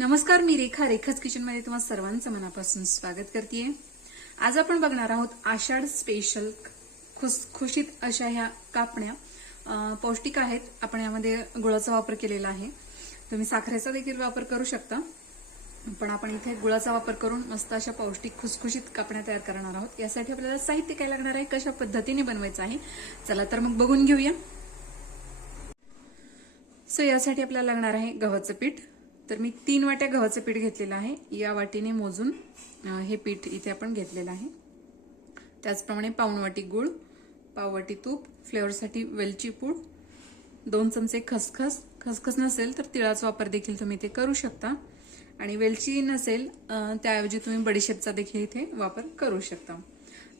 नमस्कार मी रेखा रेखाच किचनमध्ये तुम्हाला सर्वांचं मनापासून स्वागत करते आज आपण बघणार आहोत आषाढ स्पेशल खुसखुशीत अशा ह्या कापण्या. पौष्टिक आहेत. आपण यामध्ये गुळाचा वापर केलेला आहे. तुम्ही साखरेचा देखील वापर करू शकता. पण आपण इथे गुळाचा वापर करून मस्त अशा पौष्टिक खुसखुशीत कापण्या तयार करणार आहोत. यासाठी आपल्याला साहित्य काय लागणार आहे कशा पद्धतीने बनवायचं आहे चला तर मग बघून घेऊया. सो यासाठी आपल्याला लागणार आहे गव्हाचं पीठ. तर मी तीन वाट्या गव्हाचं पीठ घेतलेलं आहे. या वाटीने मोजून हे पीठ इथे आपण घेतलेलं आहे. त्याचप्रमाणे पाऊण वाटी गूळ पाववाटी तूप फ्लेवरसाठी वेलची पूड दोन चमचे खसखस. खसखस नसेल तर तिळाचा वापर देखील तुम्ही इथे करू शकता. आणि वेलची नसेल त्याऐवजी तुम्ही बडीशेपचा देखील इथे वापर करू शकता.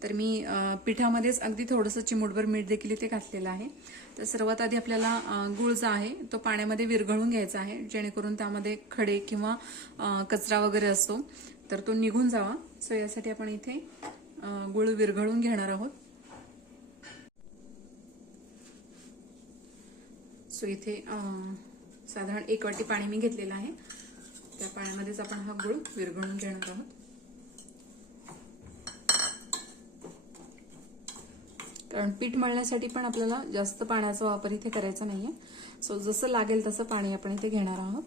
तर मी पिठामध्येच अगदी थोडंसं चिमूटभर मीठ देखील इथे घातलेलं आहे. तर सर्वात आधी आपल्याला गुळ गूळ जो आहे तो पाण्यामध्ये विरघळून घ्यायचा आहे. जेणेकरून त्यामध्ये खडे किंवा कचरा वगैरे असतो तर तो निघून जावा. सो यासाठी आपण इथे गुळ गूळ विरघळून घेणार आहोत. सो इथे साधारण एक वाटी पाणी मी घेतलेलं आहे. त्या पाण्यामध्येच आपण हा गूळ विरघळून घेणार आहोत. कारण पीठ मळण्यासाठी पण आपल्याला जास्त पाण्याचा वापर इथे करायचा नाहीये. सो जसं लागेल तसं पाणी आपण इथे घेणार आहोत.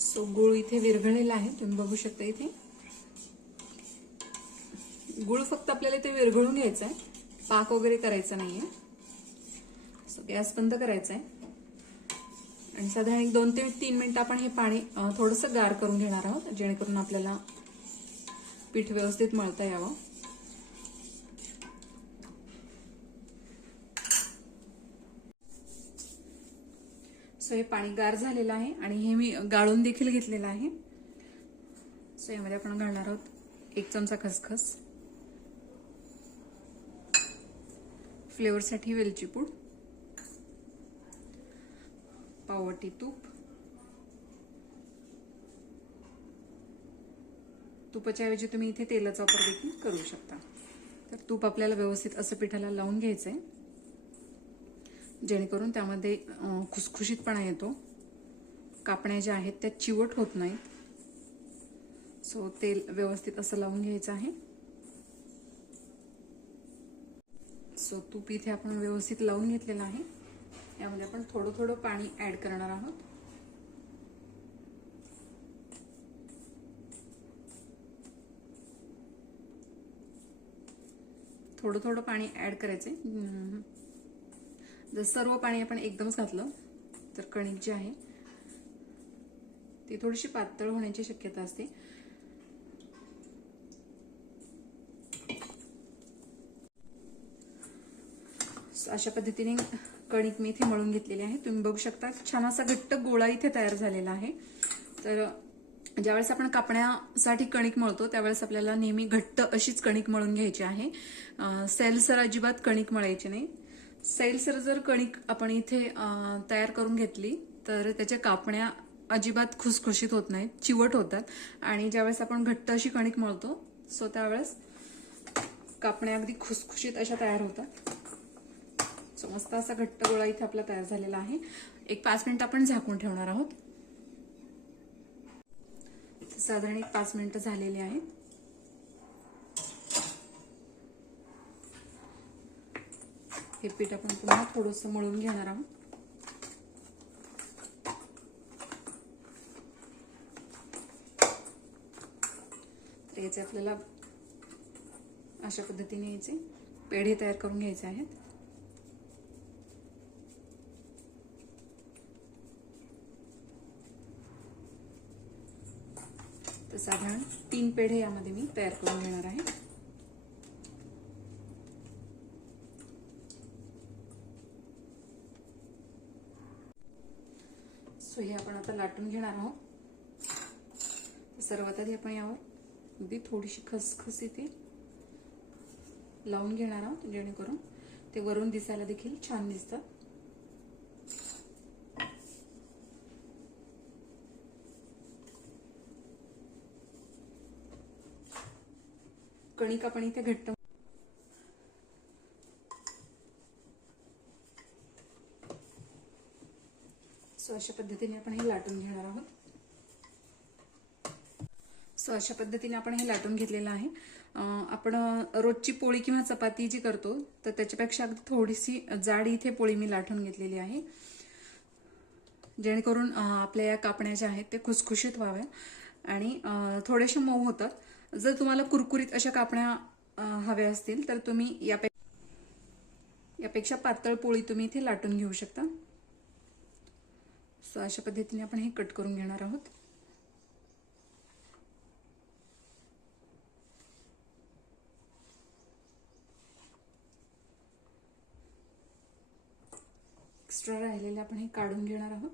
सो गुळ इथे विरघळलेला आहे. तुम्ही बघू शकता इथे. गुळ फक्त आपल्याला इथे विरघळून घ्यायचं आहे पाक वगैरे करायचा आहे सो गॅस बंद करायचा आहे आणि साधारण एक दोन ते तीन मिनिटं आपण हे पाणी थोडंसं गार करून घेणार आहोत जेणेकरून आपल्याला पीठ व्यवस्थित मळता यावं. सो हे पाणी गार झालेलं आहे आणि हे मी गाळून देखील घेतलेलं आहे. सो यामध्ये आपण घालणार आहोत एक चमचा खसखस. फ्लेवरसाठी वेलची पूड. तूप. तुपाच्या ऐवजी तुम्ही इथे तेलाचा वापर देखील करू शकता. तर तूप आपल्याला व्यवस्थित असं पिठाला लावून घ्यायचं आहे जेणेकरून त्यामध्ये खुसखुशीतपणा येतो. कापण्या ज्या आहेत त्या चिवट होत नाहीत. सो तेल व्यवस्थित असं लावून घ्यायचं आहे. सो तूप इथे आपण व्यवस्थित लावून घेतलेलं आहे. यामध्ये आपण थोडं थोडं पाणी ॲड करणार आहोत. थोडं थोडं पाणी ऍड करायचंय. जर सर्व पाणी आपण एकदमच घातलं तर कणिक जी आहे ती थोडीशी पातळ होण्याची शक्यता असते. अशा पद्धतीने कणिक मी इथे मळून घेतलेली आहे. तुम्ही बघू शकता छान असा घट्ट गोळा इथे तयार झालेला आहे. तर ज्यावेळेस आपण कापण्यासाठी कणिक मळतो त्यावेळेस आपल्याला नेहमी घट्ट अशीच कणिक मळून घ्यायची आहे. सैलसर अजिबात कणिक मळायची नाही. सैलसर जर कणिक आपण इथे तयार करून घेतली तर त्याच्या कापण्या अजिबात खुसखुशीत होत नाहीत चिवट होतात. आणि ज्यावेळेस आपण घट्ट अशी कणिक मळतो सो त्यावेळेस कापण्या अगदी खुसखुशीत अशा तयार होतात. सो मस्त असा घट्ट गोळा इथे आपला तयार झालेला आहे. एक पाच मिनिट आपण झाकून ठेवणार आहोत. साधारण एक पाच मिनिटं झालेली आहेत. हे पीठ आपण पुन्हा थोडस मळून घेणार आहोत. याचे आपल्याला अशा पद्धतीने याचे पेढे तयार करून घ्यायचे आहेत. साधारण तीन पेढे यामध्ये मी तयार करून घेणार आहे. सो हे आपण आता लाटून घेणार आहोत. सर्वात आधी आपण यावर अगदी थोडीशी खसखस येते लावून घेणार आहोत जेणेकरून ते वरून दिसायला देखील छान दिसतात. कणिक आपण इथे घट्ट सो अशा पद्धतीने आपण हे लाटून घेणार आहोत. सो अशा पद्धतीने आपण हे लाटून घेतलेलं आहे. आपण रोजची पोळी किंवा चपाती जी करतो तर त्याच्यापेक्षा अगदी थोडीशी जाडी इथे पोळी मी लाटून घेतलेली आहे. जेणेकरून आपल्या या कापण्या ज्या आहेत ते खुसखुशीत व्हाव्या आणि थोडेसे मऊ होतात. जर तुम्हाला कुरकुरीत अशा कापण्या हव्या असतील तर तुम्ही यापे यापेक्षा पातळ पोळी तुम्ही इथे लाटून घेऊ शकता. सो अशा पद्धतीने आपण हे कट करून घेणार आहोत. एक्स्ट्रा राहिलेले आपण हे काढून घेणार आहोत.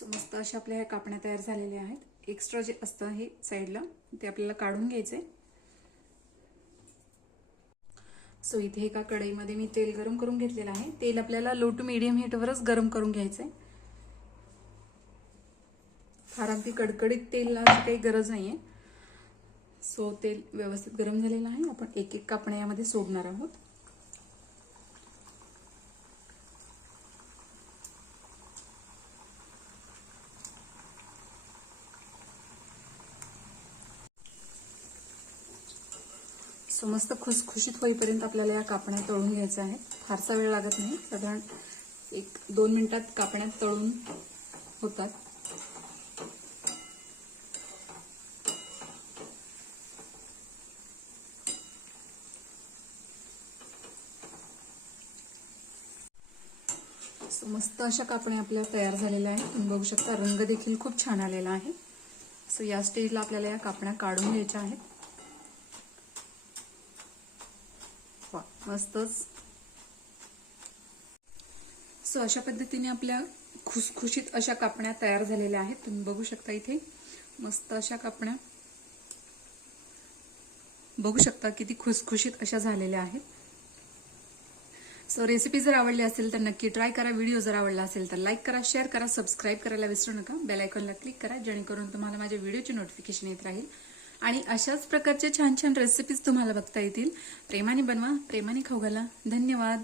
सो मस्त अशा आपल्या ह्या कापण्या तयार झालेल्या आहेत. एक्स्ट्रा जे असतं हे साईडला ते आपल्याला काढून घ्यायचंय सो इथे एका कढईमध्ये मी तेल गरम करून घेतलेलं आहे. तेल आपल्याला लो टू मिडियम हीटवरच गरम करून घ्यायचंय. फार अगदी कडकडीत तेल लावायची काही गरज नाही आहे सो तेल व्यवस्थित गरम झालेलं आहे. आपण एक एक कापण्या यामध्ये सोडणार आहोत. सो मस्त खुसखुशीत होईपर्यंत आपल्याला या कापण्या तळून घ्यायच्या आहेत फारसा वेळ लागत नाही. साधारण एक दोन मिनिटात कापण्या तळून होतात. सो मस्त अशा कापण्या आपल्या तयार झालेल्या आहेत. तुम्ही बघू शकता रंग देखील खूप छान आलेला आहे. सो या स्टेजला आपल्याला या कापण्या काढून घ्यायच्या आहेत. मस्तच सो अशा पद्धतीने आपल्या खुसखुशीत अशा कापण्या तयार झालेल्या आहेत. तुम्ही बघू शकता इथे. मस्त अशा कापण्या. बघू शकता किती खुसखुशीत अशा झालेल्या आहेत. सो रेसिपी जर आवडली असेल तर नक्की ट्राय करा. व्हिडिओ जर आवडला असेल तर लाईक करा शेअर करा सबस्क्राईब करायला विसरू नका. बेल आयकॉनला क्लिक करा जेणेकरून तुम्हाला माझ्या व्हिडिओची नोटिफिकेशन येत राहील. आणि अशाच प्रकारचे छान छान रेसिपीज तुम्हाला बघता येतील. प्रेमाने बनवा प्रेमाने खाऊ घाला. धन्यवाद.